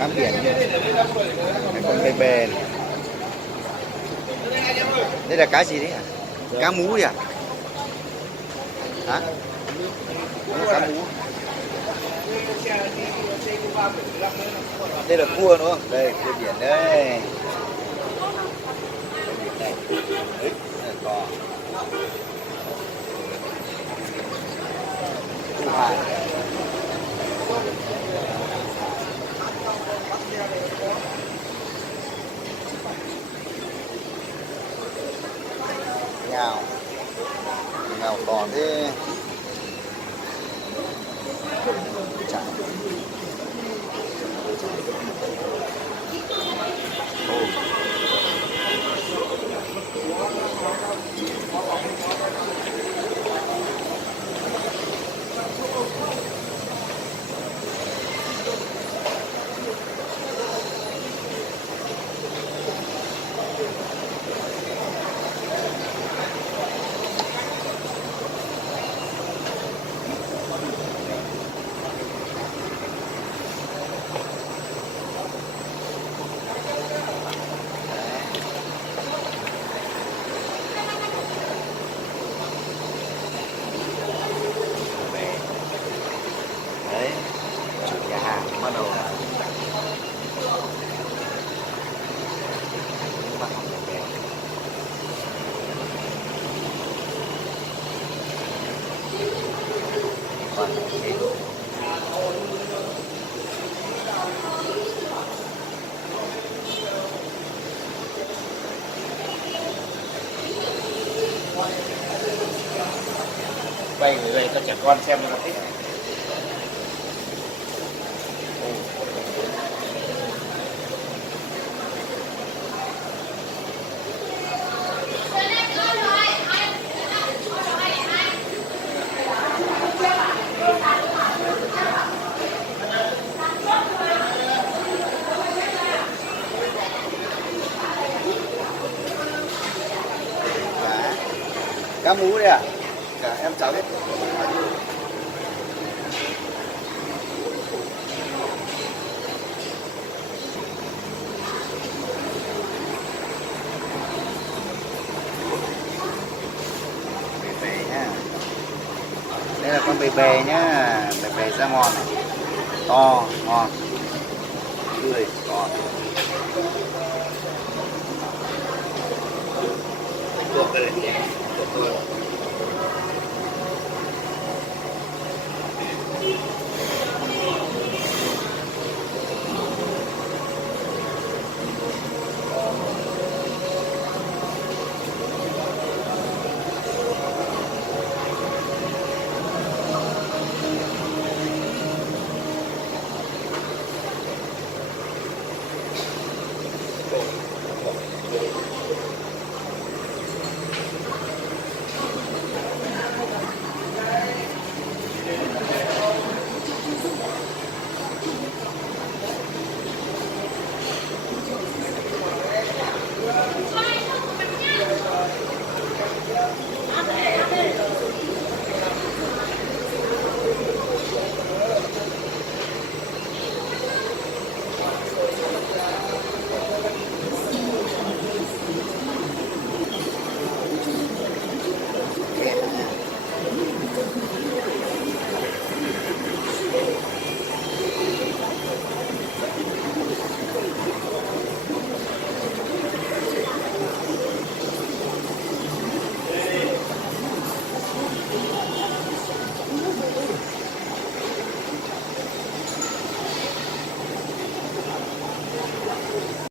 Cám biển nhỉ? Cái con bê bê này. Đây là cá gì đấy à? Cá mú đấy à? Hả? Cá mú. Đây là cua đúng không? Đây, cua biển đây. Cua biển này. Đấy, là to. Cua hải. Ngào. Ngào to thế. Chả. Đấy, chủ nhà hàng bắt đầu là quay người về cho trẻ con xem nó thích. Cá mú đây à? Cả em cháu biết. Bề bề nhá. Đây là con bề bề nhá, bề bề da ngon này. To, ngon. Tươi, ngon. Tuột đây này. Tuột